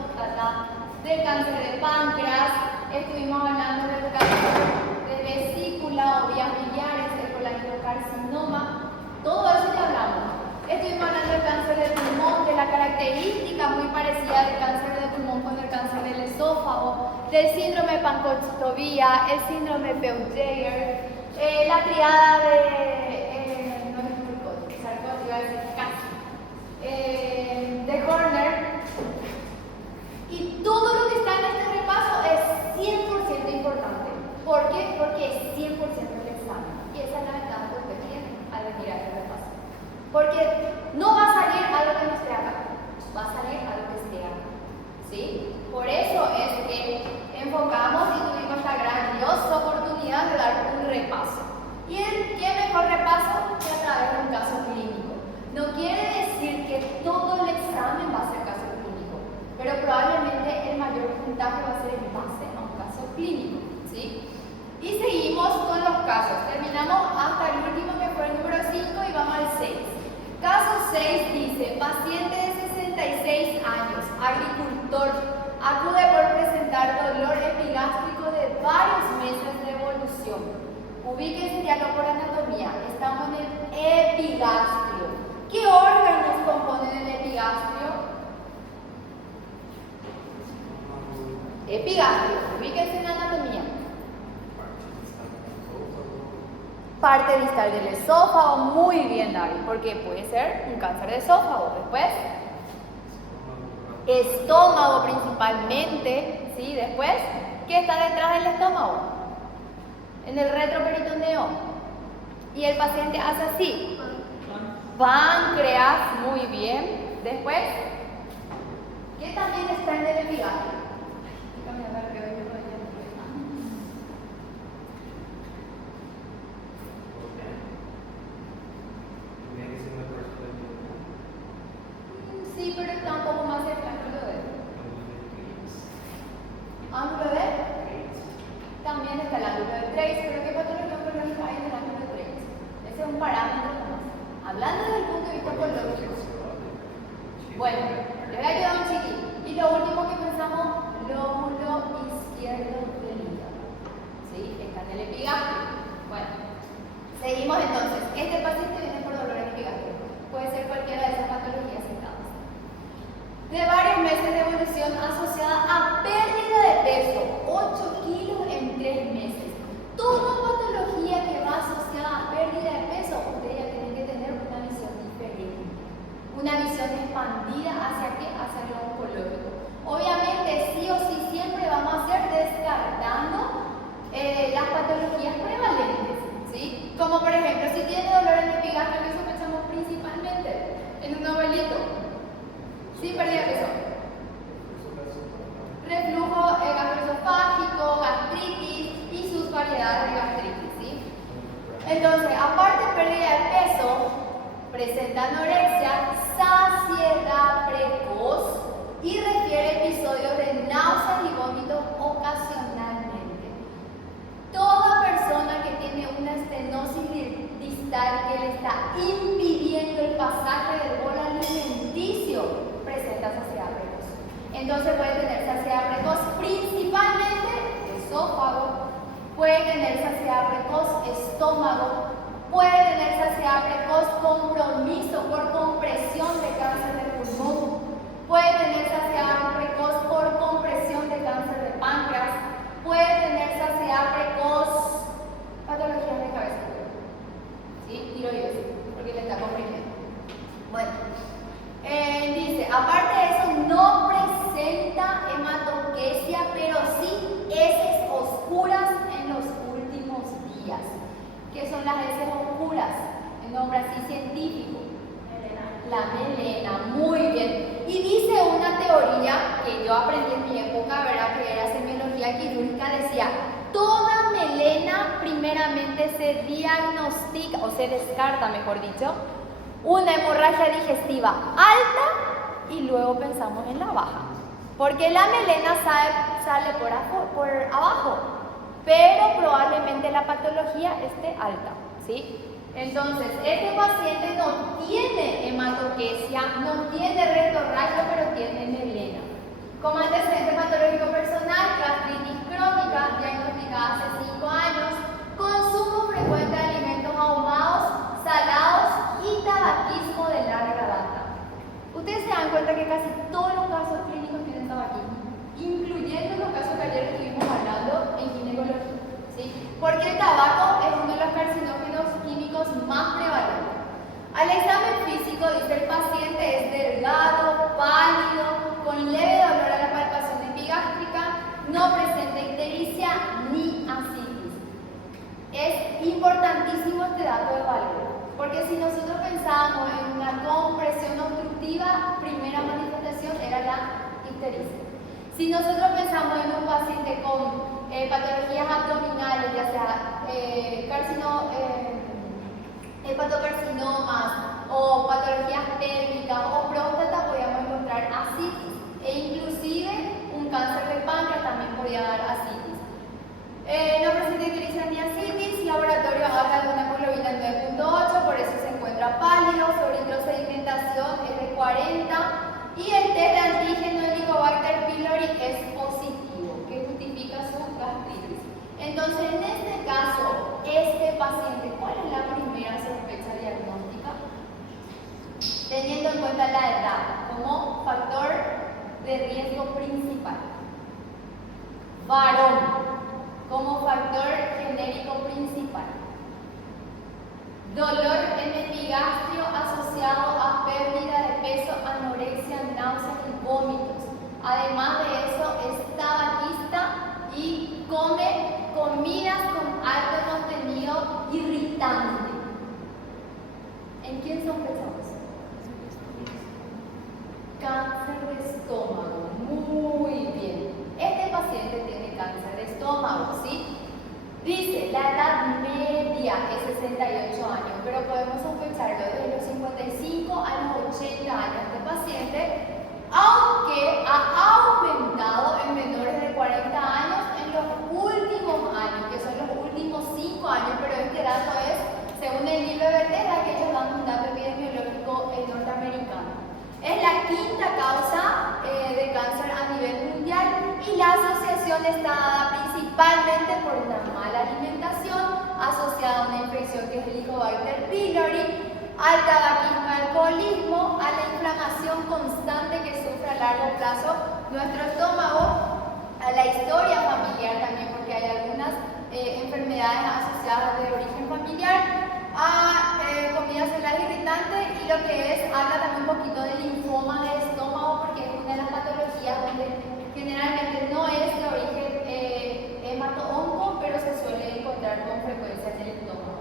próstata, del cáncer de páncreas, estuvimos hablando del cáncer de vesícula o vías biliares, el colangiocarcinoma, todo eso ya hablamos. Estuvimos hablando del cáncer de pulmón, de la característica muy parecida del cáncer de pulmón con el cáncer del esófago, del síndrome de Fanconi-Tobia, el síndrome de Peutz-Jeghers, la triada de Horner, y todo lo que está en este repaso es 100% importante. ¿Por qué? Porque es 100% el examen, y esa es la ventaja que usted tiene al mirar el repaso. Porque no va a salir algo que no esté acá, va a salir algo que esté acá, ¿sí? Por eso es que enfocamos y tuvimos esta grandiosa oportunidad de dar un repaso. ¿Y qué mejor repaso que a través de un caso clínico? No quiere decir que todo el examen va a ser caso clínico, pero probablemente el mayor puntaje va a ser en base a un caso clínico, ¿sí? Y seguimos con los casos. Terminamos hasta el último, que fue el número 5, y vamos al 6. Caso 6 dice: paciente de 66 años, agricultor, acude por presentar dolor epigástrico de varios meses de evolución. Ubíquense ya no por anatomía, estamos en el epigastrio. ¿Qué órganos componen el epigastrio? Epigastrio, ubíquense en anatomía. Parte distal del esófago, muy bien, David, porque puede ser un cáncer de esófago. Después, estómago principalmente, ¿sí? Después, ¿qué está detrás del estómago? En el retroperitoneo. Y el paciente hace así. Páncreas, muy bien. Después, ¿qué también está en el epigastrio? Sí, pero está un poco más cerca, ángulo de. ¿Ángulo de? También está el ángulo de Trace, pero ¿qué patología oncológica hay en el ángulo de Trace? Ese es un parámetro nomás. Hablando desde el punto de vista oncológico. Bueno, les voy a ayudar un chiquito. Y lo último que pensamos, lóbulo izquierdo del hígado. ¿Sí? Está en el epigastrio. Bueno, seguimos entonces. Este paciente viene por dolor epigastrio. Puede ser cualquiera de esas patologías citadas. De varios meses de evolución asociada a pérdida de peso, 8 kilos en 3 meses. Toda patología que va asociada a pérdida de peso, usted ya tiene que tener una visión diferente, una visión expandida hacia qué, hacia lo oncológico. Obviamente, sí o sí, siempre vamos a ser descartando las patologías prevalentes, ¿sí? Como por ejemplo, si tiene dolor en el epigastrio, que sospechamos principalmente en un abuelito. Sí, pérdida de peso. Reflujo gastroesofágico, gastritis y sus variedades de gastritis, ¿sí? Entonces, aparte de pérdida de peso, presenta anorexia, saciedad precoz y refiere episodios de náuseas y vómitos ocasionalmente. Toda persona que tiene una estenosis distal que le está impidiendo el pasaje del bolo alimenticio presenta saciedad precoz. Entonces puede tener saciedad precoz principalmente esófago, puede tener saciedad precoz estómago, puede tener saciedad precoz compromiso por compresión de cáncer de pulmón, puede tener saciedad precoz por compresión de cáncer de páncreas, puede tener saciedad precoz patologías de cabeza, ¿sí? Tiroides, porque le está comprimiendo. Bueno. Dice, aparte de eso, no presenta hematoquesia, pero sí heces oscuras en los últimos días. ¿Qué son las heces oscuras? El nombre así científico. La melena, muy bien. Y dice una teoría que yo aprendí en mi época, ¿verdad? Que era semiología quirúrgica, decía, toda melena primeramente se diagnostica, o se descarta, mejor dicho, una hemorragia digestiva alta y luego pensamos en la baja. Porque la melena sale por abajo, pero probablemente la patología esté alta, ¿sí? Entonces, este paciente no tiene hematoquesia, no tiene rectorragia, pero tiene melena. ¿Cómo casi todos los casos clínicos tienen tabaquismo, incluyendo los casos que ayer estuvimos hablando en ginecología, ¿sí? Porque el tabaco es uno de los carcinógenos químicos más prevalentes. Al examen físico dice el paciente es delgado, pálido, con leve dolor a la palpación epigástrica, no presenta ictericia ni ascitis. Es importantísimo este dato de valor, porque si nosotros pensábamos en una compresión obstructiva, primera manifestación era la ictericia. Si nosotros pensamos en un paciente con patologías abdominales, ya sea hepatocarcinomas o patologías pélvicas o próstata, podíamos encontrar ascitis, e inclusive un cáncer de páncreas también podía dar ascitis. No presenta ictericia ni ascitis, laboratorio habla de una hemoglobina 9.8, por eso se encuentra pálido, su introsedimentación es de 40 y el test de antígeno Helicobacter pylori es positivo, que justifica su gastritis. Entonces, en este caso, este paciente, ¿cuál es la primera sospecha diagnóstica? Teniendo en cuenta la edad como factor de riesgo principal. Varón como factor genérico principal. Dolor en epigastrio asociado a pérdida de peso, anorexia, náuseas y vómitos. Además de eso, es tabaquista y come comidas con alto contenido irritante. ¿En quién sospechamos? Cáncer de estómago. Muy bien. Este paciente tiene cáncer de estómago, ¿sí? Dice, la edad media es 68 años, pero podemos sospecharlo desde los 55 a los 80 años de paciente, aunque ha aumentado en menores de 40 años en los últimos años, que son los últimos 5 años, pero este dato es, según el libro de Bethesda, que ellos dan un dato epidemiológico norteamericano. Es la quinta causa de cáncer a nivel mundial y la asociación está dada principalmente por una mala alimentación asociada a una infección que es el Helicobacter pylori, al tabaquismo, al alcoholismo, a la inflamación constante que sufre a largo plazo nuestro estómago, a la historia familiar también, porque hay algunas enfermedades asociadas de origen familiar, a comida celular irritante y lo que es, habla también un poquito del linfoma del estómago, porque es una de las patologías donde generalmente no es de origen hemato-onco, pero se suele encontrar con frecuencia en el estómago.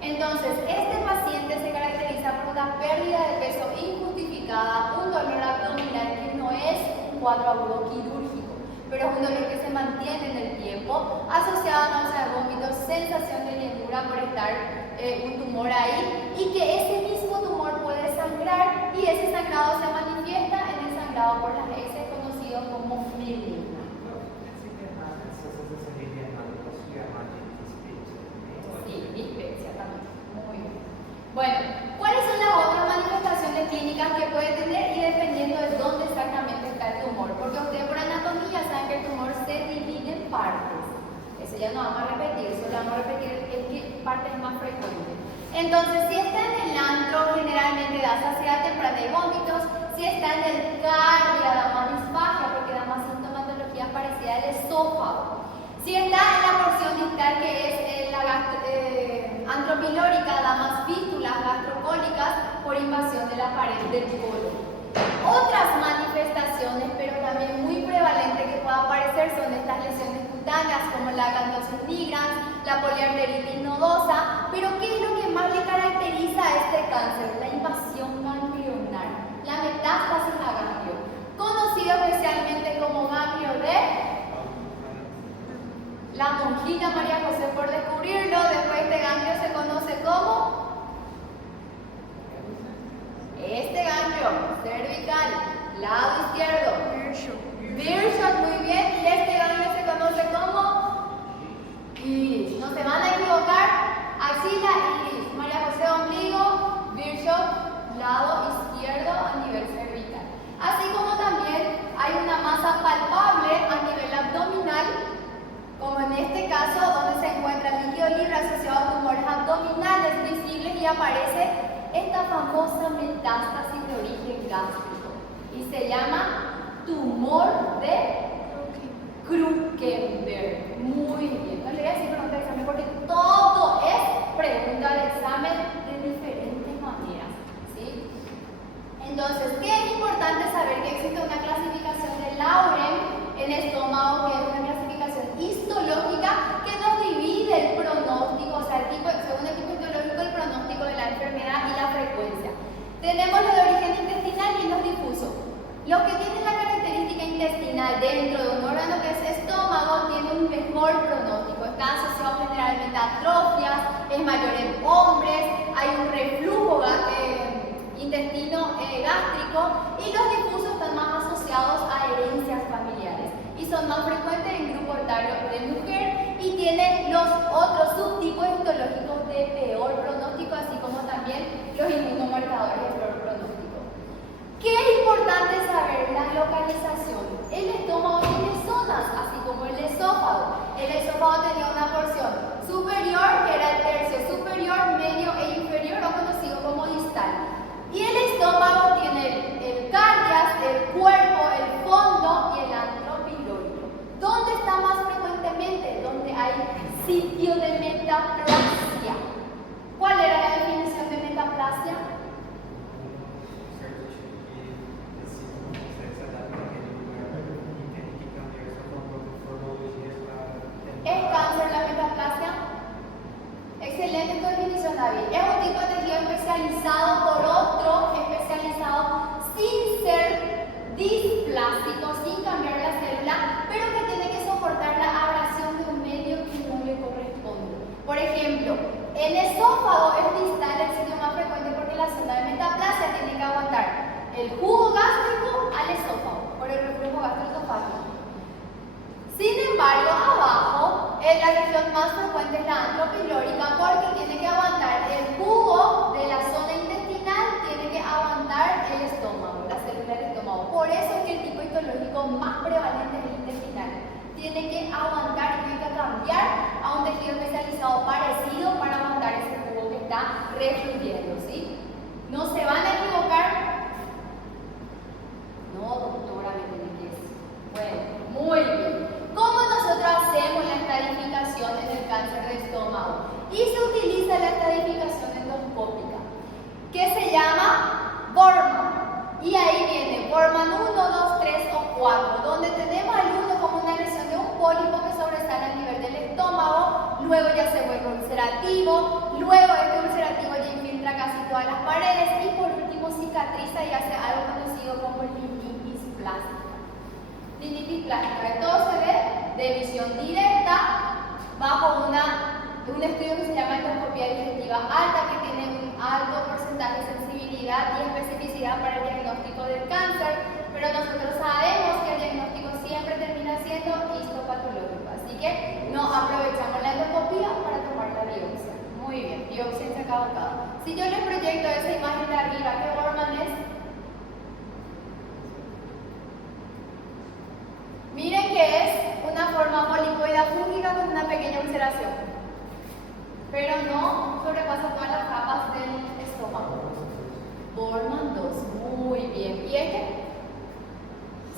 Entonces, este paciente se caracteriza por una pérdida de peso injustificada, un dolor abdominal que no es un cuadro agudo quirúrgico, pero es un dolor que se mantiene en el tiempo, asociado a náuseas, vómitos, sensación de llenura por estar un tumor ahí, y que ese mismo tumor puede sangrar y ese sangrado se manifiesta en el sangrado por las heces conocido como mielina. Sí, dispepsia también. Muy bien. Bueno, ¿cuáles son las otras manifestaciones clínicas que puede tener? Y dependiendo de dónde exactamente está el tumor, porque ustedes por anatomía saben que el tumor se divide en partes. Eso ya no vamos a repetir, solo vamos a repetir en qué parte es más frecuente. Entonces, si está en el antro, generalmente da saciedad temprana y vómitos. Si está en el cardio, da más disfagia, porque da más sintomatología parecida al esófago. Si está en la porción distal, que es la antropilórica, da más fístulas gastrocólicas por invasión de la pared del colon. Otras manifestaciones, pero también muy prevalentes que puedan aparecer, son estas lesiones cutáneas como la acantosis nigrans, la poliarteritis nodosa. Pero ¿qué es lo que más le caracteriza a este cáncer? La invasión ganglionar, la metástasis a ganglio, conocido especialmente como ganglio de la monjita María José por descubrirlo. Después este ganglio se conoce como este ganglio cervical, lado izquierdo, Birdshot, muy bien, y este ganglio se conoce como iris. No se van a equivocar, axila, iris, María José ombligo, Birdshot, lado izquierdo a nivel cervical. Así como también hay una masa palpable a nivel abdominal, como en este caso donde se encuentra el líquido libre asociado a tumores abdominales visibles y aparece esta famosa metástasis de origen gástrico. y se llama tumor de Krukenberg. Muy bien, no le voy a decir pregunta de examen porque todo es pregunta de examen de diferentes maneras, ¿sí? Entonces, ¿qué es importante saber? Que existe una clasificación de Lauren en estómago, que es una clasificación histológica que nos divide el pronóstico, o sea, según el tipo histológico, el pronóstico de la enfermedad y la frecuencia. Tenemos los de origen intestinal y los difusos. Los que tienen la característica intestinal dentro de un órgano que es estómago tienen un mejor pronóstico. Están asociados generalmente a atrofias, es mayor en hombres, hay un reflujo intestino gástrico, y los difusos están más asociados a herencias familiares y son más frecuentes en grupo etario de mujer y tienen los otros subtipos histológicos de peor pronóstico, así como también los inmunomarcadores de peor pronóstico. ¿Qué es importante saber? La localización. El estómago tiene zonas, así como el esófago. El esófago tenía una porción superior, que era el tercio superior, medio e inferior, o conocido como distal. Y el estómago tiene el cardias, el cuerpo, el fondo y el antro pilórico. ¿Dónde está más frecuentemente? Donde hay sitio de metaplasia. ¿Cuál era la definición de metaplasia? ¿Es cáncer la metaplasia? Excelente tu definición, David. Es un tipo de tejido especializado por otro especializado sin ser displástico, sin cambiar la célula, pero que tiene que soportar la abrasión de un medio que no le corresponde. Por ejemplo, el esófago es distal, el sitio más frecuente porque la zona de metaplasia tiene que aguantar el jugo gástrico al esófago por el reflujo gastroesofágico. Sin embargo, abajo, la región más frecuente es la antropilórica porque tiene que aguantar el jugo de la zona intestinal, tiene que aguantar el estómago, la célula del estómago. Por eso es que el tipo histológico más prevalente es el intestinal. Tiene que aguantar, tiene que cambiar a un tejido especializado parecido para aguantar ese jugo que está refluyendo, ¿sí? No se van a equivocar. No, doctora, me tiene que decir. Bueno, muy bien. ¿Cómo nosotros hacemos la estadificación en el cáncer de estómago? Y se utiliza la estadificación endoscópica, que se llama Borman. Y ahí viene Borman 1, 2, 3 o 4, donde tenemos al 1 como una lesión de un pólipo que sobresale a nivel del estómago, luego ya se vuelve ulcerativo, luego este ulcerativo ya infiltra casi todas las paredes y por último cicatriza y hace algo conocido como linitis plástica. Linitis plástica, todo se ve de visión directa bajo un estudio que se llama endoscopía digestiva alta, que tiene un alto porcentaje de sensibilidad y especificidad para el diagnóstico del cáncer, pero nosotros sabemos que el diagnóstico siempre termina siendo histopatológico, así que no aprovechamos la endoscopía para tomar la biopsia. Muy bien, biopsia en saca bocado. Si yo les proyecto esa imagen de arriba, ¿qué Borman es? Miren que es una forma polipoidea fúngica con una pequeña ulceración, pero no sobrepasa todas las capas del estómago. Borman 2, muy bien. ¿Y este?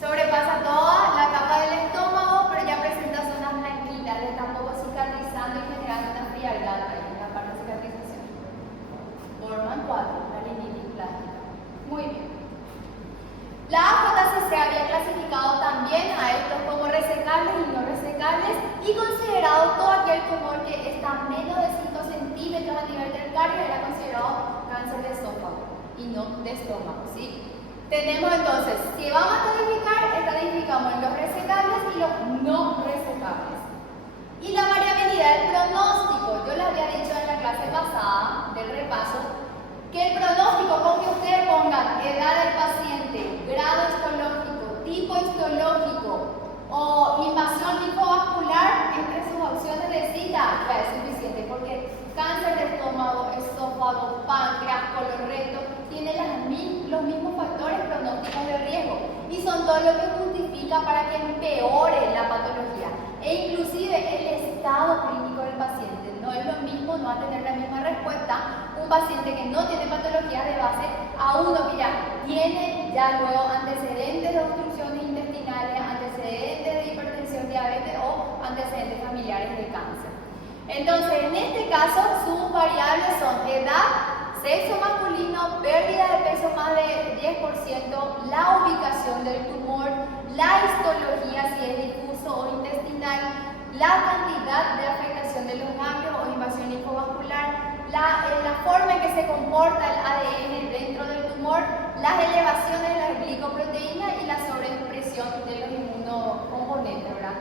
Sobrepasa toda la capa del estómago, pero ya presenta zonas blanquitas, le está un poco cicatrizando y generando una frialdad ahí en la parte de cicatrización. Borman 4, la linitis plástica. Muy bien. La AJCC había clasificado también a estos como resecables y no resecables y considerado todo aquel tumor que está menos de 5 centímetros a nivel del cardio era considerado cáncer de esófago y no de estómago, ¿sí? Tenemos entonces, si vamos a estadificamos los resecables y los no resecables. Y la variabilidad del pronóstico, yo les había dicho en la clase pasada del repaso, que el pronóstico con que ustedes pongan edad del paciente, grado histológico, tipo histológico o invasión linfovascular entre sus opciones de cita ya es suficiente, porque cáncer de estómago, esófago, páncreas, colon-recto tienen los mismos factores pronósticos de riesgo y son todo lo que justifica para que empeore la patología e inclusive el estado clínico del paciente. No es lo mismo, no va a tener la misma respuesta un paciente que no tiene patologías de base a uno que ya tiene luego antecedentes Entonces, en este caso, sus variables son edad, sexo masculino, pérdida de peso más de 10%, la ubicación del tumor, la histología, si es difuso o intestinal, la cantidad de afectación de los ganglios o invasión linfovascular, la forma en que se comporta el ADN dentro del tumor, las elevaciones de las glicoproteínas y la sobreexpresión de los inmunocomponentes, ¿verdad?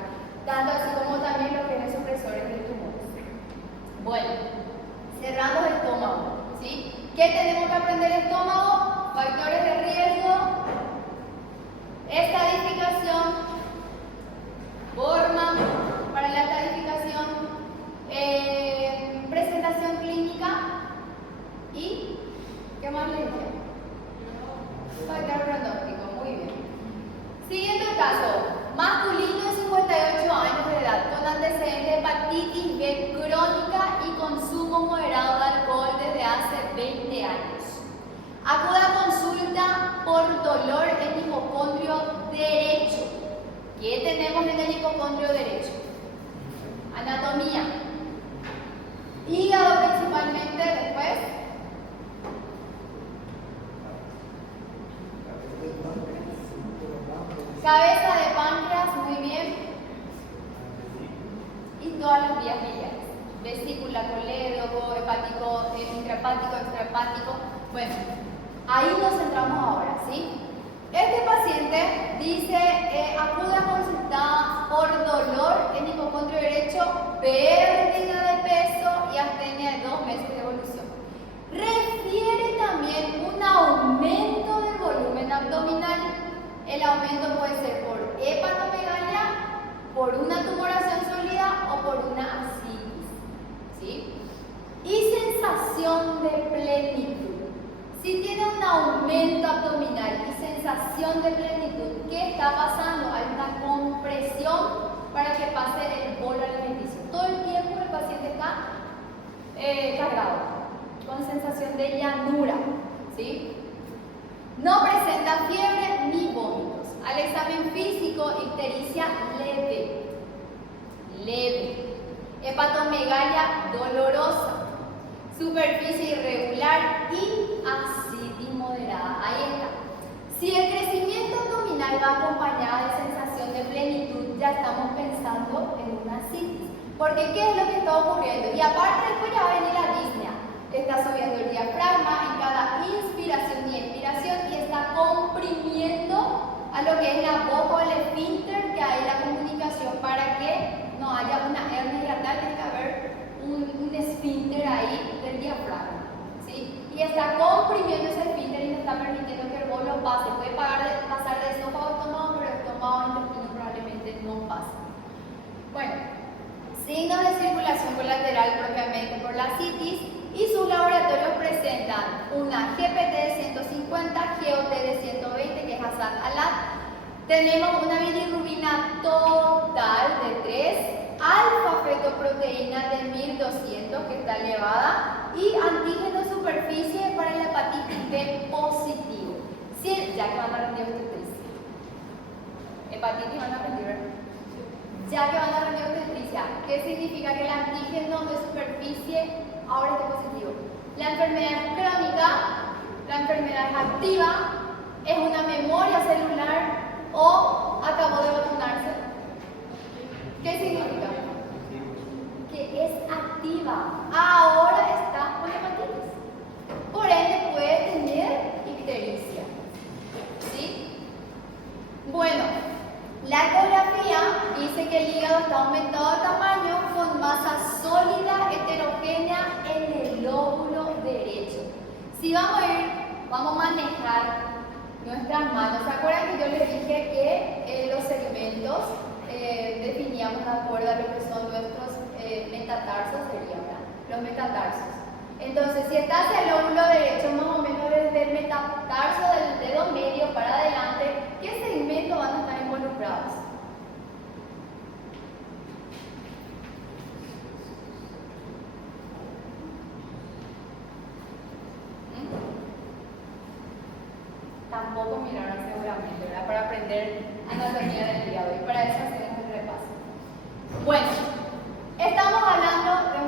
Tanto así como también los genes supresores del tumor. Bueno, cerramos el estómago, ¿sí? ¿Qué tenemos que aprender el estómago? Factores de riesgo, estadificación, forma para la estadificación, presentación clínica y ¿qué más le dije? Factor pronóstico, muy bien. Siguiente caso, masculino de 58 años de edad con antecedentes de hepatitis B crónica y consumo moderado de alcohol desde hace 20 años. Acude a consulta por dolor en hipocondrio derecho. ¿Qué tenemos en el hipocondrio derecho? Anatomía. Hígado principalmente, después. Cabeza de páncreas, muy bien. Y todas las vías biliares. Vesícula, colédoco, hepático, intrahepático, extrahepático. Bueno, ahí nos centramos ahora, ¿sí? Este paciente dice, acude a consultar por dolor en hipocondrio derecho, pérdida de peso y astenia de 2 meses de evolución. Refiere también un aumento del volumen abdominal. El aumento puede ser por hepatomegalia, por una tumoración sólida o por una ascitis, ¿sí? Y sensación de plenitud. Si tiene un aumento abdominal y sensación de plenitud, ¿qué está pasando? Hay una compresión para que pase el bolo alimenticio. Todo el tiempo el paciente está cargado, con sensación de llanura, ¿sí? No presenta fiebre ni vómitos. Al examen físico, ictericia leve. Hepatomegalia dolorosa. Superficie irregular y ascitis moderada. Ahí está. Si el crecimiento abdominal va acompañado de sensación de plenitud, ya estamos pensando en una ascitis. Porque ¿qué es lo que está ocurriendo? Y aparte después ya va a venir la disnea. Está subiendo el diafragma en cada inspiración y expiración y está comprimiendo a lo que es la boca o el esfínter, que hay la comunicación para que no haya una hernia hiatal, tiene que haber un esfínter ahí del diafragma, ¿sí? Y está comprimiendo ese esfínter y no está permitiendo que el bolo pase. Puede pasar de esófago a estómago, pero estómago a intestino probablemente no pase. Bueno, signos de circulación colateral propiamente por la ascitis. Y sus laboratorios presentan una GPT de 150, GOT de 120, que es Hassan-Alat. Tenemos una bilirrubina total de 3, alfa-fetoproteína de 1200, que está elevada, y antígeno superficie para la hepatitis B positivo. Sí, ya que van a rendir obstetricia. Hepatitis van a rendir, ¿verdad? Ya que van a rendir obstetricia, ¿qué significa? Que el antígeno de superficie ahora está positivo. La enfermedad es crónica, la enfermedad es activa, es una memoria celular o acabó de vacunarse. ¿Qué significa? Que es activa. Ahora está con hepatitis. Por ende puede tener ictericia. ¿Sí? Bueno, la ecografía dice que el hígado está aumentado de tamaño con masa sólida heterogénea en el lóbulo derecho. Si vamos a manejar nuestras manos. ¿Se acuerdan que yo les dije que los segmentos definíamos de acuerdo a lo que son nuestros metatarsos, serían los metatarsos? Entonces, si está hacia el lóbulo derecho, más o menos desde el metatarso del dedo medio para adelante, ¿qué segmentos van a estar involucrados? Tampoco miraron seguramente, ¿verdad? Para aprender anatomía del hígado y para eso hacemos el repaso. Bueno, estamos hablando de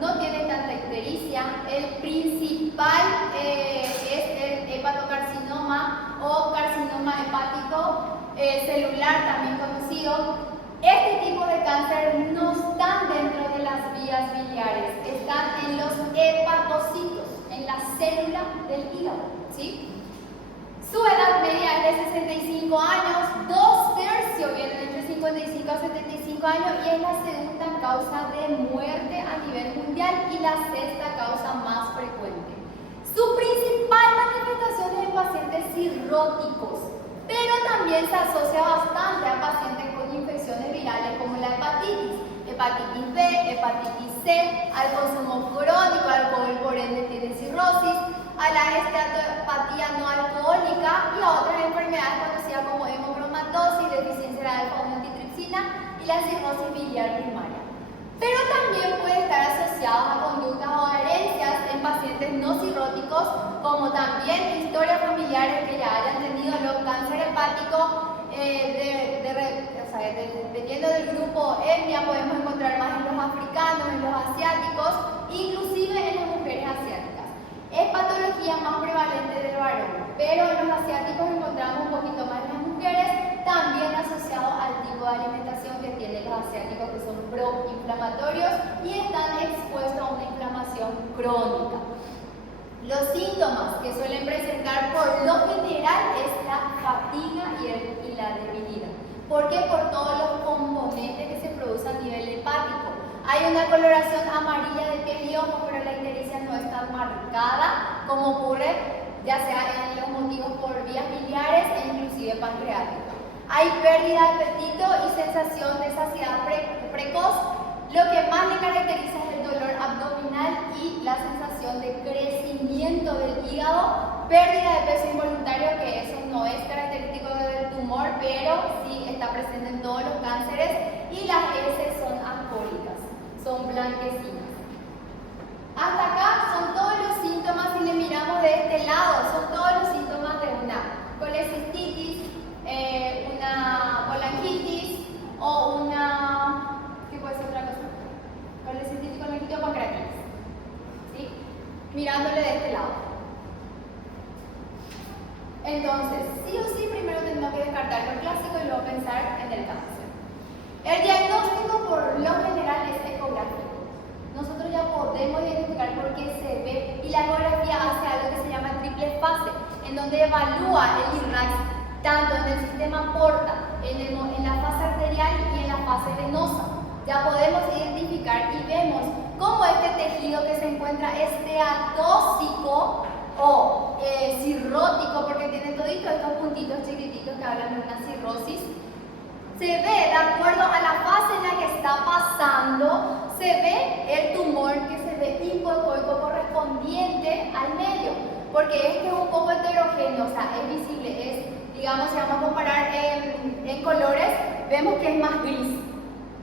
no tiene tanta ictericia. El principal es el hepatocarcinoma o carcinoma hepático celular, también conocido. Este tipo de cáncer no están dentro de las vías biliares, están en los hepatocitos, en la célula del hígado, ¿sí? Su edad media es de 65 años, 2/3 vienen entre 55 a 75 años y es la segunda causa de muerte a nivel mundial y la sexta causa más frecuente. Su principal manifestación es en pacientes cirróticos, pero también se asocia bastante a pacientes con infecciones virales como la hepatitis B, hepatitis C, al consumo crónico, alcohol por ende tiene cirrosis, a la esteatopatía no alcohólica y a otras enfermedades conocidas como hemocromatosis, deficiencia de alfa-1 antitripsina y la cirrosis biliar primaria. Pero también puede estar asociado a conductas o herencias en pacientes no cirróticos, como también historias familiares que ya hayan tenido los cáncer hepático, dependiendo del grupo etnia, podemos encontrar más en los africanos, en los asiáticos, inclusive en las mujeres asiáticas. Es patología más prevalente del varón, pero en los asiáticos encontramos un poquito más en las mujeres, también asociado al tipo de alimentación que tienen los asiáticos, que son proinflamatorios y están expuestos a una inflamación crónica. Los síntomas que suelen presentar por lo general es la fatiga y la debilidad. ¿Por qué? Por todos los componentes que se producen a nivel hepático. Hay una coloración amarilla de piel y ojos, pero la ictericia no es tan marcada como ocurre ya sea en los motivos por vías biliares e inclusive pancreáticas. Hay pérdida de apetito y sensación de saciedad precoz. Lo que más le caracteriza es el dolor abdominal y la sensación de crecimiento del hígado, pérdida de peso involuntario, que eso no es característico del tumor, pero sí está presente en todos los cánceres, y las heces son alcohólicas, son blanquecinas. Hasta acá son todos los síntomas. Si le miramos de este lado, son todos los síntomas de una colecistitis, una colangitis o una... ¿Qué puede ser otra cosa? Colecistitis, colangitis o pancreatitis. ¿Sí? Mirándole de este lado. Entonces, sí o sí, primero tenemos que descartar lo clásico y luego pensar en el cáncer. El diagnóstico por lo general es ecográfico. Nosotros ya podemos identificar por qué se ve, y la ecografía hace algo que se llama triple fase, en donde evalúa el IRAX tanto en el sistema porta, en la fase arterial y en la fase venosa. Ya podemos identificar y vemos cómo este tejido que se encuentra esteatóxico o cirrótico, porque tiene toditos estos puntitos chiquititos que hablan de una cirrosis, se ve de acuerdo a la fase en la que está pasando, se ve el tumor que se ve hipoecoico correspondiente al medio, porque este es un poco heterogéneo, o sea, es visible, digamos, si vamos a comparar en colores, vemos que es más gris,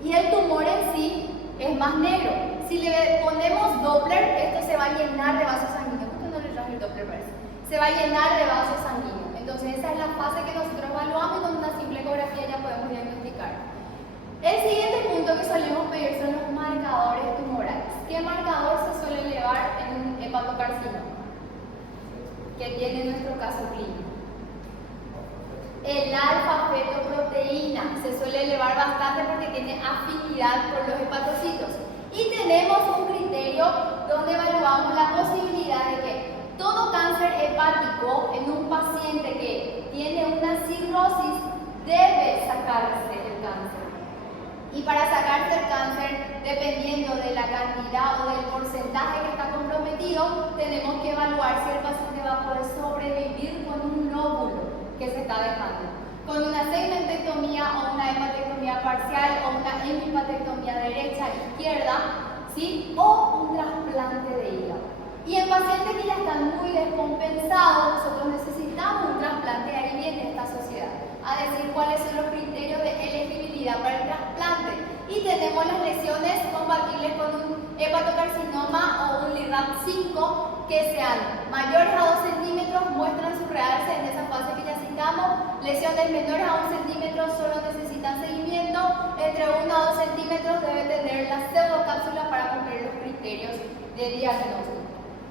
y el tumor en sí es más negro. Si le ponemos Doppler, esto se va a llenar de vasos sanguíneos. ¿Por qué no le traje el Doppler para eso? Se va a llenar de vasos sanguíneos. Entonces esa es la fase que nosotros evaluamos y con una simple ecografía ya podemos diagnosticar. El siguiente punto que solemos pedir son los marcadores tumorales. ¿Qué marcador se suele elevar en un hepatocarcinoma que tiene nuestro caso clínico? El alfa-fetoproteína se suele elevar bastante porque tiene afinidad por los hepatocitos. Y tenemos un criterio donde evaluamos la posibilidad de que todo cáncer hepático en un paciente que tiene una cirrosis debe sacarse el cáncer. Y para sacarse el cáncer, dependiendo de la cantidad o del porcentaje que está comprometido, tenemos que evaluar si el paciente va a poder sobrevivir con un lóbulo que se está dejando, con una segmentectomía o una hematectomía parcial o una hemipatectomía derecha, izquierda, ¿sí? O un trasplante de hígado. Y en pacientes que ya están muy descompensados, nosotros necesitamos un trasplante, ahí viene esta sociedad, a decir cuáles son los criterios de elegibilidad para el trasplante. Y tenemos las lesiones compatibles con un hepatocarcinoma o un LIRAP5 que sean mayores a 2 centímetros, muestran su realce en esa fase que ya citamos. Lesiones menores a 1 centímetro solo necesitan seguimiento. Entre 1 a 2 centímetros debe tener la pseudocápsula para cumplir los criterios criterios de diagnóstico.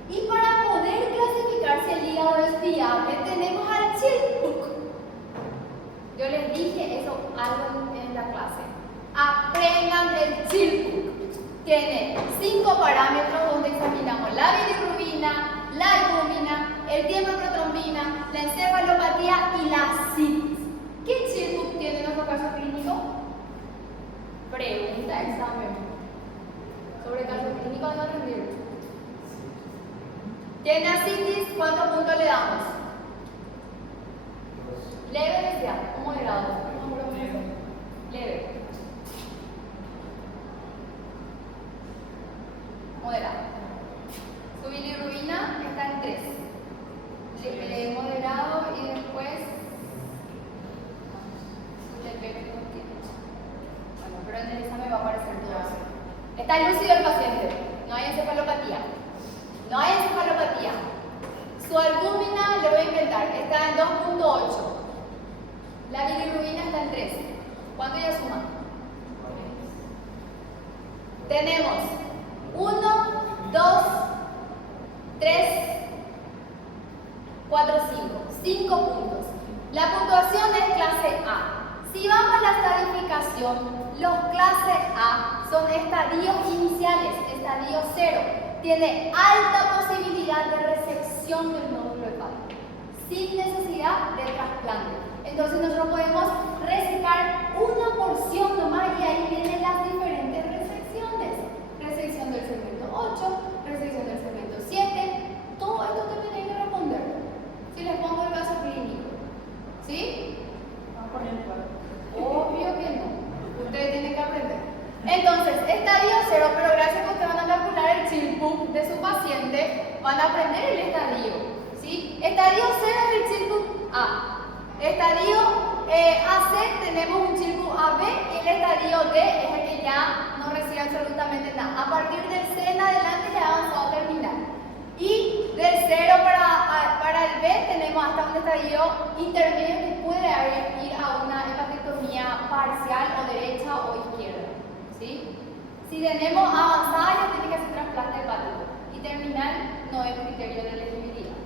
Y para poder clasificar si el hígado es viable, tenemos al Chilcook. Yo les dije eso algo en la clase. Aprendan el Chilcook. Tiene 5 parámetros donde examinamos la bilirrubina, la albúmina, el tiempo de protrombina, la encefalopatía y la citis. ¿Qué Chilcook tiene nuestro caso clínico? Pregunta examen. Sobre caso clínico no rendir. ¿Tiene ascitis? ¿Cuántos puntos le damos? Leve desde o moderado. Leve. Moderado. Su bilirrubina está en 3. Moderado y después su TP no tiene. Bueno, pero en el examen va a aparecer todo así. Está lúcido el paciente. No hay encefalopatía. No hay encefalopatía. Su albúmina, lo voy a inventar, está en 2.8. La bilirrubina está en 3. ¿Cuánto ya suma? Tenemos 1, 2, 3, 4, 5. 5 puntos. La puntuación es clase A. Si vamos a la estadificación, los clase A son estadios iniciales, estadio 0. Tiene alta posibilidad de resección del nódulo hepático, sin necesidad de trasplante. Entonces nosotros podemos resecar una porción nomás y ahí vienen las diferentes resecciones. Resección del segmento 8, resección del segmento 7. Todo esto te tienen que responder. Si les pongo el caso clínico, ¿sí? Obvio que no. Ustedes tienen que aprender. Entonces, estadio 0, pero gracias a que ustedes van a calcular el Chilcook de su paciente, van a aprender el estadio. ¿Sí? Estadio 0 es el Chilcook A. Estadio AC tenemos un Chilcook AB y el estadio D es el que ya no recibe absolutamente nada. A partir del C en adelante ya ha avanzado a terminar. Y del 0 para el B tenemos hasta un estadio intermedio que puede ir a una hepatectomía parcial o derecha o izquierda. ¿Sí? Si tenemos avanzada ya tiene que hacer trasplante hepático y terminal no es criterio de elegibilidad.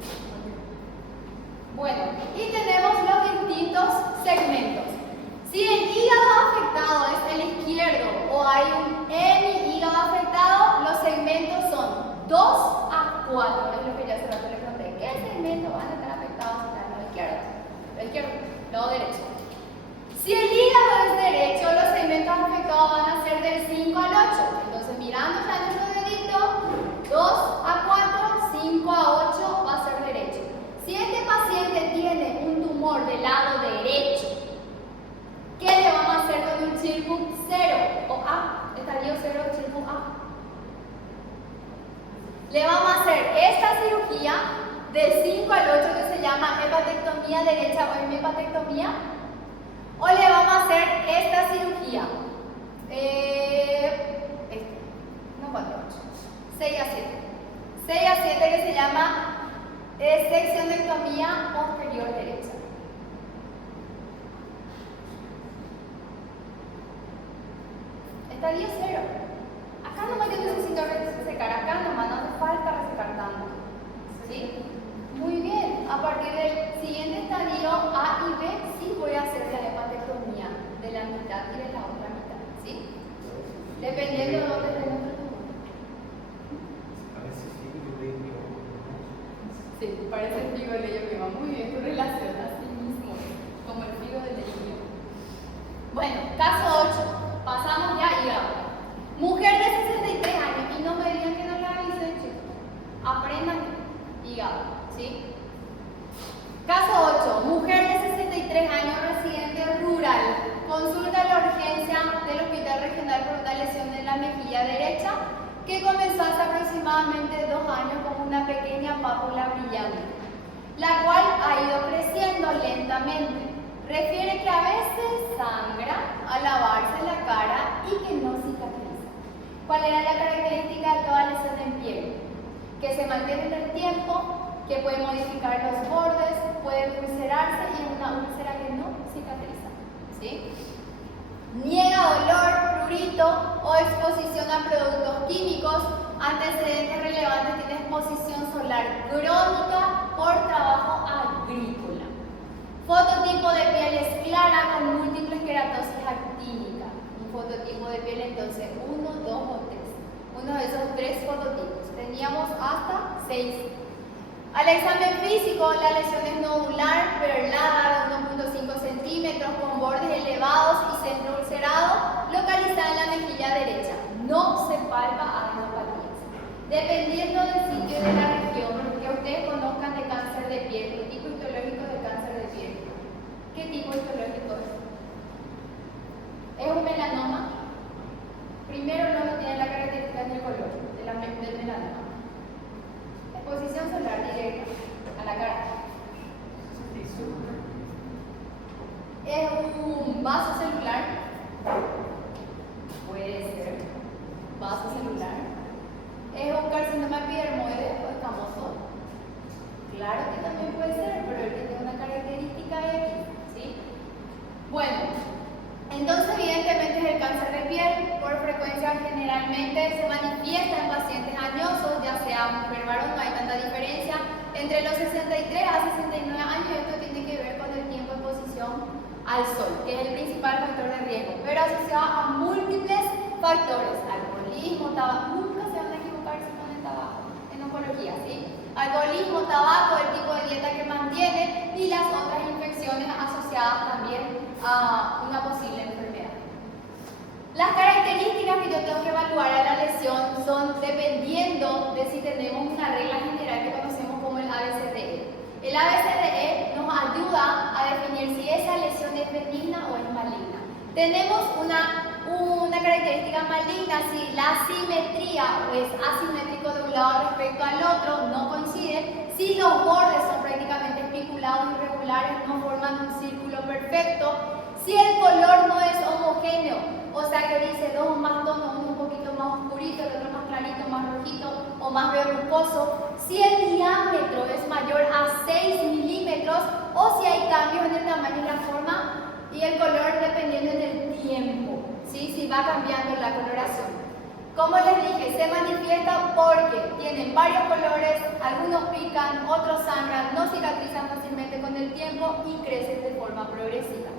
Bueno, y tenemos los distintos segmentos. Si el hígado afectado es el izquierdo o hay un hígado afectado, los segmentos son 2 a 4, es lo que ya hace rato les conté. ¿Qué segmentos van a estar afectados si están los izquierdos? El izquierdo, luego derecho. Si el hígado es derecho, los segmentos afectados van a ser del 5 al 8. Entonces, mirando ya nuestro dedito, 2 a 4, 5 a 8 va a ser derecho. Si este paciente tiene un tumor del lado derecho, ¿qué le vamos a hacer con un Chilcook 0 o A? Estadio 0, Chilcook A. Le vamos a hacer esta cirugía del 5 al 8 que se llama hepatectomía derecha o hemipatectomía. O le vamos a hacer esta cirugía. No 4, 8. 6 a 7. 6 a 7 que se llama seccionectomía posterior derecha. Estadio 0. Acá nomás yo necesito resecar, acá nomás no hace falta resecar tanto. ¿Sí? Muy bien, a partir del siguiente estadio A y B sí voy a hacer la hepatectomía de la mitad y de la otra mitad, ¿sí? Dependiendo de dónde esté nuestro tumor. Sí, parece el figo de leyo que va muy bien tu relación así mismo, como el figo de leyo. Bueno, caso 8, pasamos ya hígado. Mujer de 63 años, y no me digan que no la avisen, chicos. Aprendan hígado. ¿Sí? Caso 8. Mujer de 63 años, residente rural. Consulta en la urgencia del Hospital Regional por una lesión de la mejilla derecha que comenzó hace aproximadamente 2 años con una pequeña pápula brillante, la cual ha ido creciendo lentamente. Refiere que a veces sangra al lavarse la cara y que no cicatriza. ¿Cuál era la característica de toda lesión en piel? Que se mantiene en el tiempo, que puede modificar los bordes, puede ulcerarse y es una úlcera que no cicatriza. ¿Sí? Niega dolor, prurito o exposición a productos químicos. Antecedentes relevantes: tiene exposición solar crónica por trabajo agrícola. Fototipo de piel es clara con múltiples queratosis actínica. Un fototipo de piel, entonces, 1, 2 o 3. Uno de esos 3 fototipos. Teníamos hasta 6. Al examen físico, la lesión es nodular, perlada, de 1.5 centímetros, con bordes elevados y centro ulcerado, localizada en la mejilla derecha. No se palpa adenopatías. Dependiendo del sitio y de la región que ustedes conozcan de cáncer de piel, el tipo histológico de cáncer de piel, ¿qué tipo histológico es? ¿Es un melanoma? Primero no tiene la característica del color del melanoma. Exposición solar directa a la cara. ¿Es un vaso celular? Puede ser. Vaso celular. ¿Es un carcinoma epidermoide o escamoso? Claro que también puede ser, pero él tiene una característica X, ¿sí? Bueno, entonces evidentemente es el cáncer de piel. Por frecuencia generalmente se manifiesta en pacientes añosos, ya sea mujer o varón, no hay tanta diferencia, entre los 63 a 69 años. Esto tiene que ver con el tiempo de exposición al sol, que es el principal factor de riesgo, pero asociado a múltiples factores: alcoholismo, tabaco. Nunca se van a equivocar si ponen tabaco en oncología, ¿sí? Alcoholismo, tabaco, el tipo de dieta que mantiene y las otras infecciones asociadas también a una posible enfermedad. Las características que yo tengo que evaluar a la lesión son dependiendo de si tenemos una regla general que conocemos como el ABCDE. El ABCDE nos ayuda a definir si esa lesión es benigna o es maligna. Tenemos una característica maligna si la simetría es asimétrico de un lado respecto al otro, no coinciden, si los bordes son prácticamente espiculados y irregulares, no forman un círculo perfecto, si el color no es homogéneo, o sea que dice dos más tonos, uno un poquito más oscurito, el otro más clarito, más rojito o más verrucoso, si el diámetro es mayor a 6 milímetros o si hay cambios en el tamaño y la forma y el color dependiendo del tiempo, ¿sí? Si va cambiando la coloración. Como les dije, se manifiesta porque tienen varios colores, algunos pican, otros sangran, no cicatrizan fácilmente con el tiempo y crecen de forma progresiva.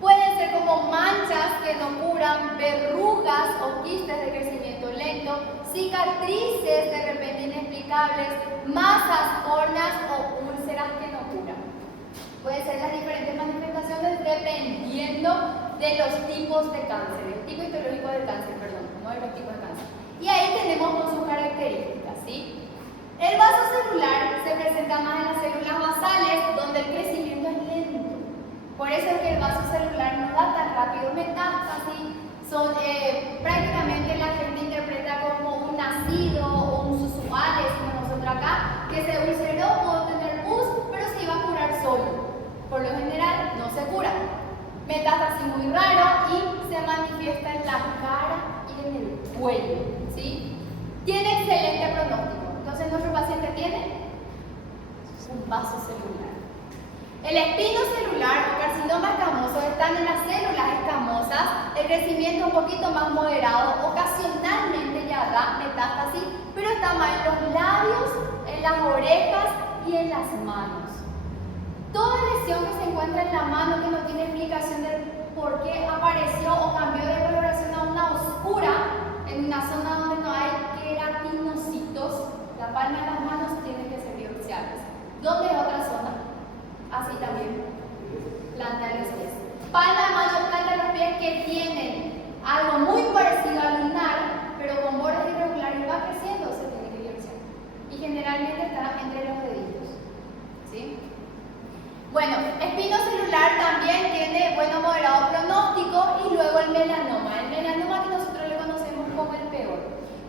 Pueden ser como manchas que no curan, verrugas o quistes de crecimiento lento, cicatrices de repente inexplicables, masas, córneas o úlceras que no curan. Pueden ser las diferentes manifestaciones dependiendo de los tipos de cáncer, el tipo histológico del cáncer, perdón, no de los tipos de cáncer. Y ahí tenemos con sus características, ¿sí? El vaso celular se presenta más en las células basales, donde el crecimiento es lento. Por eso es que el vaso celular no da tan rápido metástasis. Son prácticamente la gente interpreta como un nacido o un susuale, como nosotros acá, que se ulceró, pudo tener pus, pero se iba a curar solo. Por lo general no se cura. Metástasis muy raro y se manifiesta en la cara y en el cuello, ¿sí? Tiene excelente pronóstico. Entonces nuestro paciente tiene un vaso celular. El espino celular o carcinoma escamoso están en las células escamosas, el crecimiento un poquito más moderado, ocasionalmente ya da metástasis, pero está más en los labios, en las orejas y en las manos. Toda lesión que se encuentra en la mano que no tiene explicación de por qué apareció o cambió de coloración a una oscura en una zona donde no hay queratinocitos, la palma de las manos tiene que ser biopsiadas. ¿Dónde es otra zona? Así también, planta de los pies. Palma de mano, planta de los pies que tienen algo muy parecido al lunar, pero con bordes irregulares y va creciendo, se tiene que biopsiar. Y generalmente está entre los deditos, ¿sí? Bueno, espino celular también tiene bueno moderado pronóstico y luego el melanoma. El melanoma que nosotros le conocemos como el peor,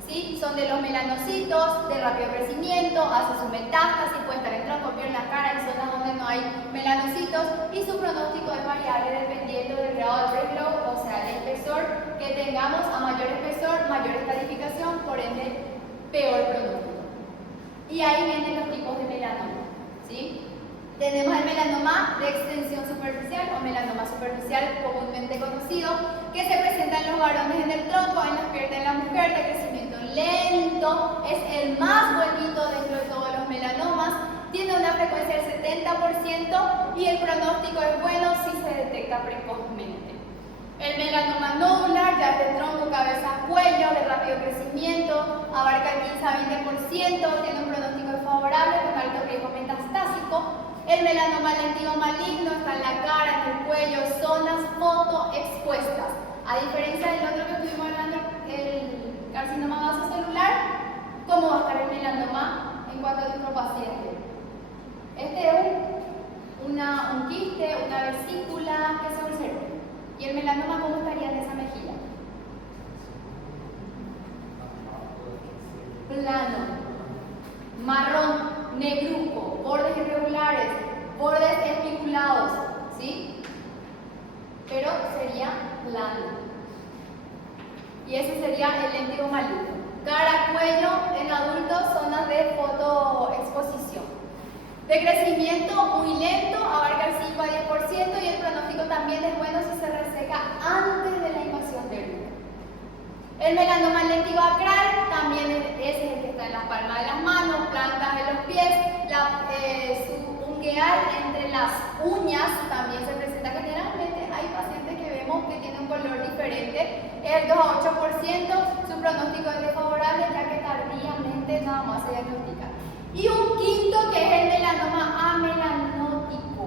¿sí? Son de los melanocitos, de rápido crecimiento, hace su metástasis, puede estar en troncopio, en la cara, en zonas donde no hay melanocitos y su pronóstico es variable dependiendo del grado del red glow, o sea, el espesor que tengamos. A mayor espesor, mayor estadificación, por ende, peor pronóstico. Y ahí vienen los tipos de melanoma, ¿sí? Tenemos el melanoma de extensión superficial o melanoma superficial comúnmente conocido, que se presenta en los varones en el tronco, en las piernas de la mujer, de crecimiento lento, es el más bonito dentro de todos los melanomas, tiene una frecuencia del 70% y el pronóstico es bueno si se detecta precozmente. El melanoma nodular ya es de tronco, cabeza, cuello, de rápido crecimiento, abarca el 15 a 20%, tiene un pronóstico favorable con alto riesgo metastásico. El melanoma lentivo maligno está en la cara, en el cuello, zonas fotoexpuestas. A diferencia del otro que estuvimos hablando, el carcinoma vasocelular, ¿cómo va a estar el melanoma en cuanto a nuestro paciente? Este es un quiste, una vesícula que se observa. ¿Y el melanoma cómo estaría en esa mejilla? Plano, marrón, negruzco, bordes irregulares, bordes espiculados, ¿sí? Pero sería plano. Y ese sería el lentivo maligno. Cara, cuello, en adultos, zonas de fotoexposición. De crecimiento muy lento, abarca el 5 a 10% y el pronóstico también es bueno si se reseca antes de la invasión del útero. El melanoma lentivoacral también es el que está en las palmas de las manos, plantas de los pies, su ungueal entre las uñas también se presenta generalmente. Hay pacientes que vemos que tienen un color diferente, el 2 a 8%, su pronóstico es desfavorable ya que tardíamente nada más se diagnostica. Y un quinto que es el melanoma amelanótico.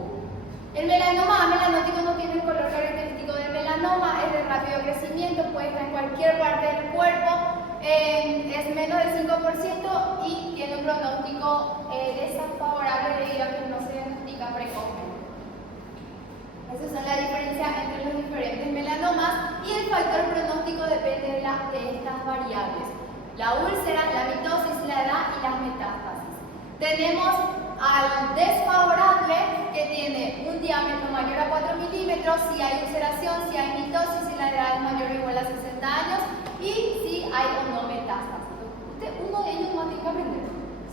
El melanoma amelanótico no tiene el color característico del melanoma, es de rápido crecimiento, puede estar en cualquier parte del cuerpo, es menos del 5% y tiene un pronóstico desfavorable debido a que no se diagnostica precozmente. Esas son las diferencias entre los diferentes melanomas y el factor pronóstico depende de estas variables: la úlcera, la mitosis, la edad y las metástasis. Tenemos al desfavorable que tiene un diámetro mayor a 4 milímetros, si hay ulceración, si hay mitosis, si la edad es mayor o igual a 60 años y si hay o no metástasis. Uno de ellos no tiene que aprender,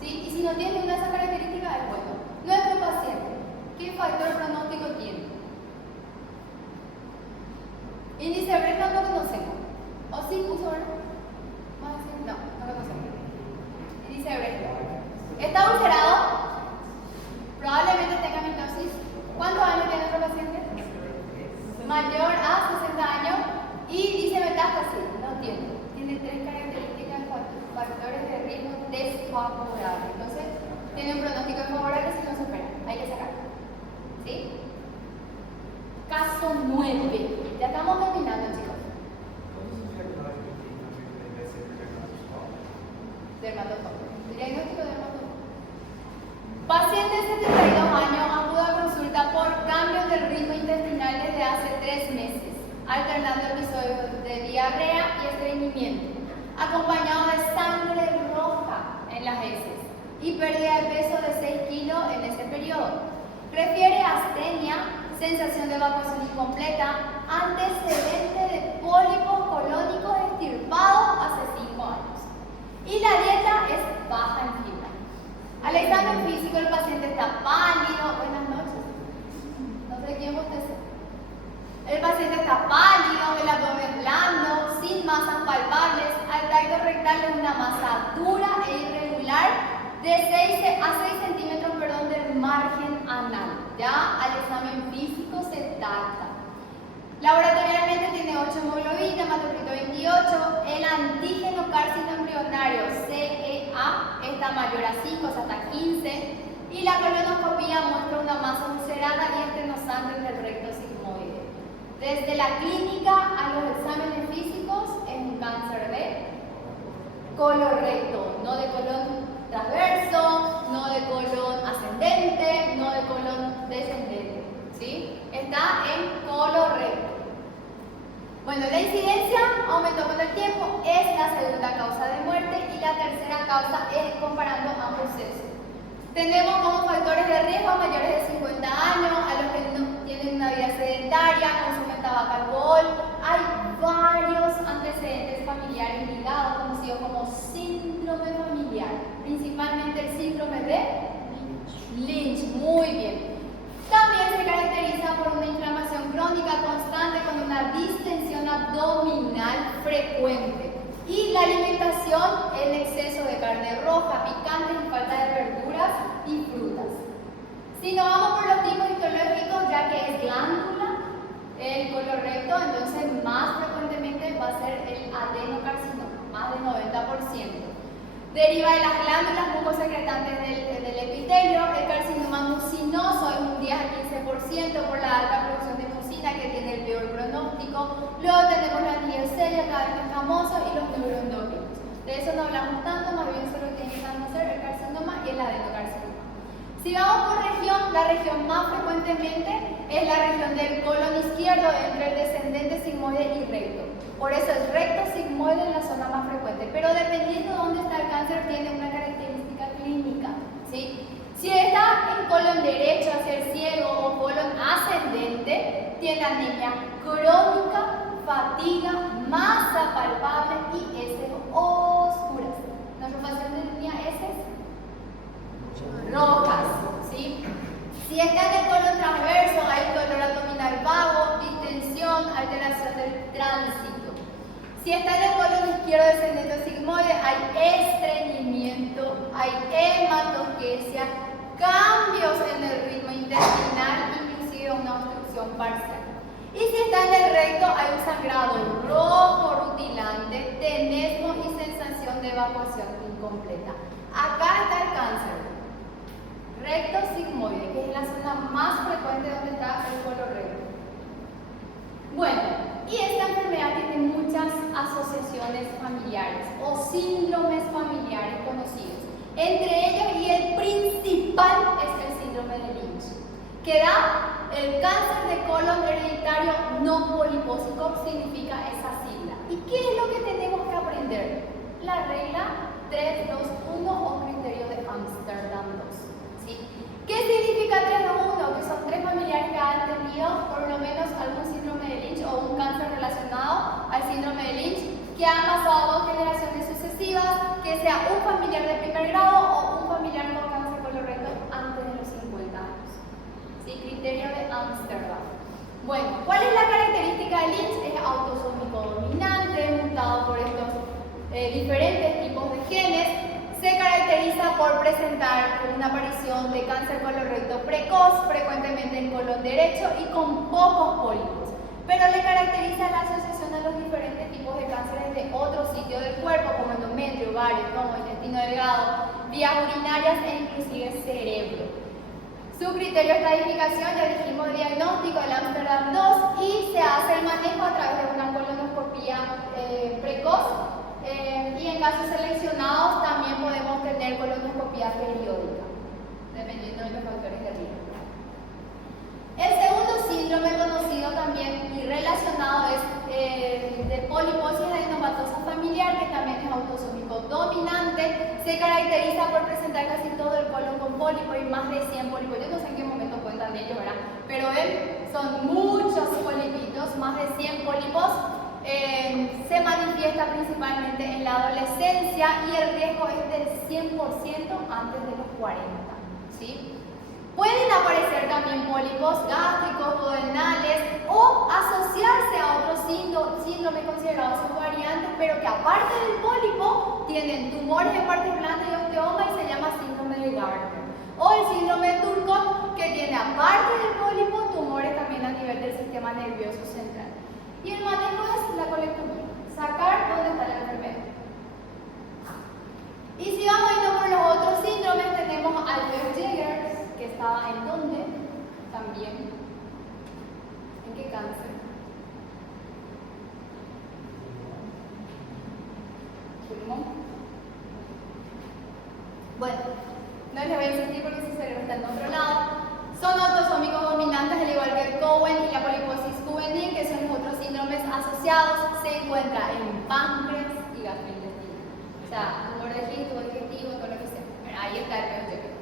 ¿sí? Y si no tiene una de esas características es bueno. Nuestro paciente, ¿qué factor pronóstico tiene? Índice de Bretland no conocemos. ¿O sí puso Bretland? No, no conocemos. Índice de Bretland. ¿Está ulcerado? Probablemente tenga mitosis. ¿Cuántos años tiene nuestro paciente? Mayor a 60 años. Y dice metástasis. No tiene. Tiene tres características, factores de riesgo desfavorables. Entonces, tiene un pronóstico desfavorable si no supera. Hay que sacarlo. ¿Sí? Caso 9. Ya estamos terminando, chicos. Dermatoscopio. Diagnóstico de dermatoscopio. Paciente de 72 años acude a consulta por cambios del ritmo intestinal desde hace 3 meses, alternando episodios de diarrea y estreñimiento, acompañado de sangre roja en las heces y pérdida de peso de 6 kilos en ese periodo. Refiere a astenia, sensación de evacuación incompleta, antecedente de pólipos colónicos extirpados hace 5 años. Y la dieta es baja en fibra. Al examen físico el paciente está pálido. Buenas noches. No sé quién usted. El paciente está pálido, el abdomen blando, sin masas palpables. Al tracto rectal es una masa dura e irregular de 6 a 6 centímetros del margen anal. Ya al examen físico se data. Laboratorialmente tiene 8 hemoglobina, hematocrito 28, el antígeno carcino embrionario CEA está mayor a 5, hasta 15, y la colonoscopia muestra una masa ulcerada y estenosante del recto sigmoide. Desde la clínica a los exámenes físicos es un cáncer de colorecto, no de colon transverso, no de colon ascendente, no de colon descendente, ¿sí? Está en colorecto. Bueno, la incidencia aumentó con el tiempo, es la segunda causa de muerte y la tercera causa es comparando ambos sexos. Tenemos como factores de riesgo a mayores de 50 años, a los que no tienen una vida sedentaria, consumen tabaco, alcohol. Hay varios antecedentes familiares ligados, conocidos como síndrome familiar, principalmente el síndrome de Lynch. Muy bien. Si nos vamos por los tipos histológicos, ya que es glándula, el colorecto, entonces más frecuentemente va a ser el adenocarcinoma, más del 90%. Deriva de las glándulas mucosecretantes del epitelio. El carcinoma mucinoso es un 10 a 15% por la alta producción de mucina, que tiene el peor pronóstico. Luego tenemos la angiosella, cada vez más famoso, y los neuroendocrinos. De eso no hablamos tanto, más bien solo tienen que conocer el carcinoma y el adenocarcinoma. Si vamos por región, la región más frecuentemente es la región del colon izquierdo, entre el descendente, sigmoide y recto. Por eso es recto, sigmoide en la zona más frecuente. Pero dependiendo de dónde está el cáncer, tiene una característica clínica, ¿sí? Si está en colon derecho, hacia el ciego, o colon ascendente, tiene anemia crónica, fatiga, masa palpable y heces oscuras. Nuestra paciente tenía heces rojas, ¿sí? Si está en el colon transverso, hay dolor abdominal vago, distensión, alteración del tránsito. Si está en el colon izquierdo descendente sigmoide, hay estreñimiento, hay hematoquesia, cambios en el ritmo intestinal, inclusive una obstrucción parcial. Y si está en el recto, hay un sangrado rojo rutilante, tenesmo y sensación de evacuación incompleta. Acá está el cáncer. Recto sigmoide, que es la zona más frecuente donde está el colorecto. Bueno, y esta enfermedad tiene muchas asociaciones familiares o síndromes familiares conocidos. Entre ellos, y el principal, es el síndrome de Lynch, que da el cáncer de colon hereditario no polipósico, significa esa sigla. ¿Y qué es lo que tenemos que aprender? La regla 3-2-1 o criterio de Ámsterdam 2. ¿Sí? ¿Qué significa 3-2-1? Que son 3 familiares que han tenido por lo menos algún síndrome de Lynch o un cáncer relacionado al síndrome de Lynch, que han pasado 2 generaciones sucesivas, que sea un familiar de primer grado o un familiar con cáncer colorectal antes de los 50 años. ¿Sí? Criterio de Ámsterdam. Bueno, ¿cuál es la característica de Lynch? Es autosómico dominante, mutado por estos diferentes tipos de genes. Se caracteriza por presentar una aparición de cáncer colorectal precoz, frecuentemente en colon derecho y con pocos pólipos. Pero le caracteriza la asociación a los diferentes tipos de cánceres de otros sitios del cuerpo, como endometrio, ovario, estómago, intestino delgado, vías urinarias e inclusive cerebro. Su criterio de estadificación, ya dijimos, diagnóstico, el Ámsterdam 2, y se hace el manejo a través de una colonoscopia precoz. Y en casos seleccionados también podemos tener colonoscopia periódica, dependiendo de los factores de riesgo. El segundo síndrome conocido también y relacionado es de poliposis adenomatosa familiar, que también es autosómico dominante. Se caracteriza por presentar casi todo el colon con pólipos y más de 100 pólipos. Yo no sé en qué momento cuentan de ellos, ¿verdad? Pero ven, son muchos polipitos, más de 100 pólipos. Se manifiesta principalmente en la adolescencia y el riesgo es del 100% antes de los 40. ¿Sí? Pueden aparecer también pólipos gástricos, duodenales o asociarse a otros síndromes considerados subvariantes, pero que aparte del pólipo tienen tumores en partes blandas y osteoma y se llama síndrome de Gardner. O el síndrome de Turco, que tiene aparte del pólipo tumores también a nivel del sistema nervioso central. Y el manejo es la colectomía, sacar dónde está la enfermedad. Y si vamos yendo por los otros síndromes, tenemos al Berger, que estaba en dónde también. ¿En qué cáncer? ¿Pulmón? Bueno, no les voy a insistir porque su cerebro está en otro lado. Son autosómicos dominantes, al igual que el Cohen y la poliposis juvenil, que son los otros síndromes asociados. Se encuentra en páncreas y gastrointestino. O sea, tumor digestivo, todo lo que sea. Bueno, ahí está el Berger.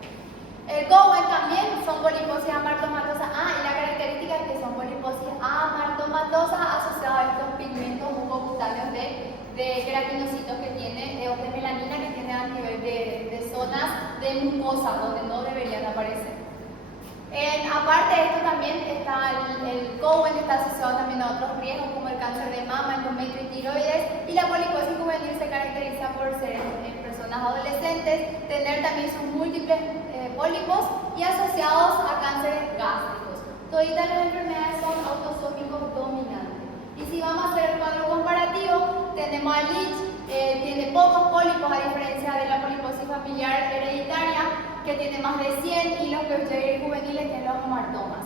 El Cohen también son poliposis amartomatosas. Y la característica es que son poliposis amartomatosas asociadas a estos pigmentos mucocutáneos de queratinocitos que tiene, o de melanina que tiene a nivel de zonas de mucosa donde no deberían aparecer. Aparte de esto también está el Cohen, está asociado también a otros riesgos como el cáncer de mama, endometrio y tiroides, y la poliposis juvenil se caracteriza por ser en personas adolescentes, tener también sus múltiples pólipos y asociados a cánceres gástricos. Todas las enfermedades son autosómicos dominantes. Y si vamos a hacer el cuadro comparativo, tenemos a Lynch, tiene pocos pólipos a diferencia de la poliposis familiar hereditaria, que tiene más de 100, y los Peutz-Jeghers juveniles tienen los hemartomas.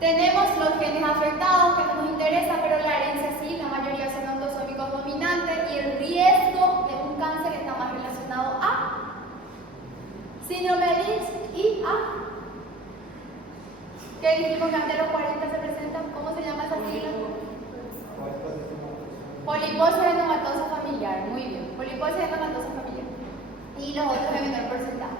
Tenemos los genes afectados que no nos interesa, pero la herencia sí, la mayoría son autosómicos dominantes, y el riesgo de un cáncer está más relacionado a síndrome de Lynch y a ¿qué dijimos que antes de los 40 se presentan? ¿Cómo se llama esa sigla? Poliposis endomatosa familiar, muy bien, poliposis endomatosa familiar, y los otros de menor porcentaje.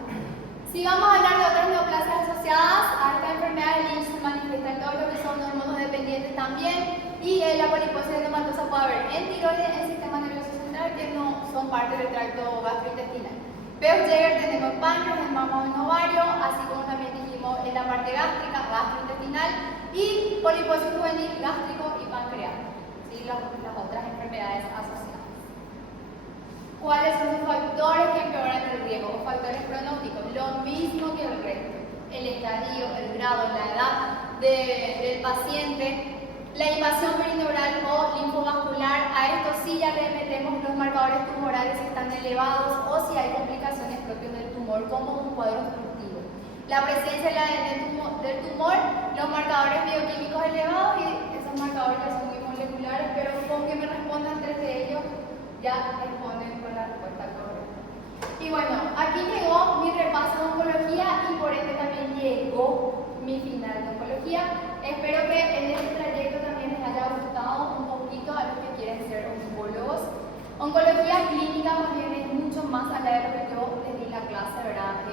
Si vamos a hablar de otras neoplasias asociadas a esta enfermedad de Lynch, se manifiesta en todo lo que son hormonos dependientes también, y en la poliposis endomatosa puede haber en tiroides, en sistema nervioso central, que no son parte del tracto gastrointestinal. Peutz-Jeghers tenemos en páncreas, en mama o en ovario, así como también dijimos en la parte gástrica, gastrointestinal, y poliposis juvenil, gástrico y pancreático, ¿sí? Las otras enfermedades asociadas. ¿Cuáles son los factores que empeoran el riesgo o factores pronósticos? Lo mismo que el resto: el estadio, el grado, la edad del paciente, la invasión perineural o linfovascular. A esto sí ya le metemos los marcadores tumorales si están elevados o si hay complicaciones propias del tumor, como un cuadro obstructivo. La presencia del tumor, los marcadores bioquímicos elevados, y esos marcadores ya son muy moleculares, pero con que me respondan 3 de ellos ya responden con la respuesta correcta. Y bueno, aquí llegó mi repaso de oncología y por ende también llegó mi final de oncología. Espero que en este trayecto también les haya gustado un poquito a los que quieren ser oncólogos. Oncología clínica más bien es mucho más allá de lo que yo les di la clase, ¿verdad?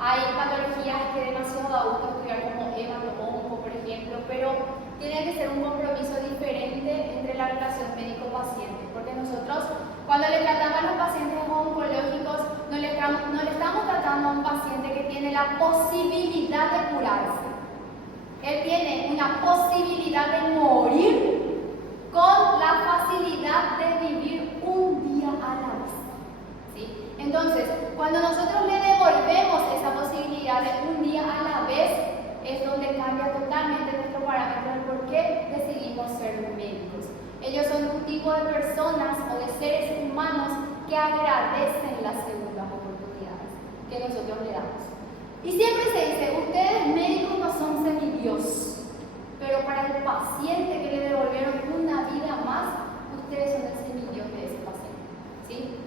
Hay patologías que demasiado da gusto estudiar, como hemato-onco, por ejemplo, pero tiene que ser un compromiso diferente entre la relación médico-paciente, porque nosotros cuando le tratamos a los pacientes oncológicos no le estamos tratando a un paciente que tiene la posibilidad de curarse. Él tiene una posibilidad de morir con la facilidad de vivir un día a la vez, ¿sí? Entonces, cuando nosotros le devolvemos esa posibilidad de un día a la vez, es donde cambia totalmente nuestro parámetro de por qué decidimos ser médicos. Ellos son un tipo de personas o de seres humanos que agradecen las segundas oportunidades que nosotros le damos. Y siempre se dice, ustedes médicos no son semidios, pero para el paciente que le devolvieron una vida más, ustedes son el semidios de ese paciente, ¿sí?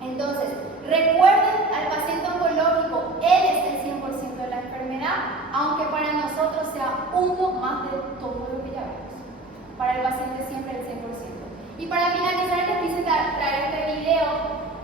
Entonces, recuerden al paciente oncológico, él es el 100% de la enfermedad, aunque para nosotros sea uno más de todo lo que ya vemos. Para el paciente siempre el 100%. Y para finalizar les quise traer este video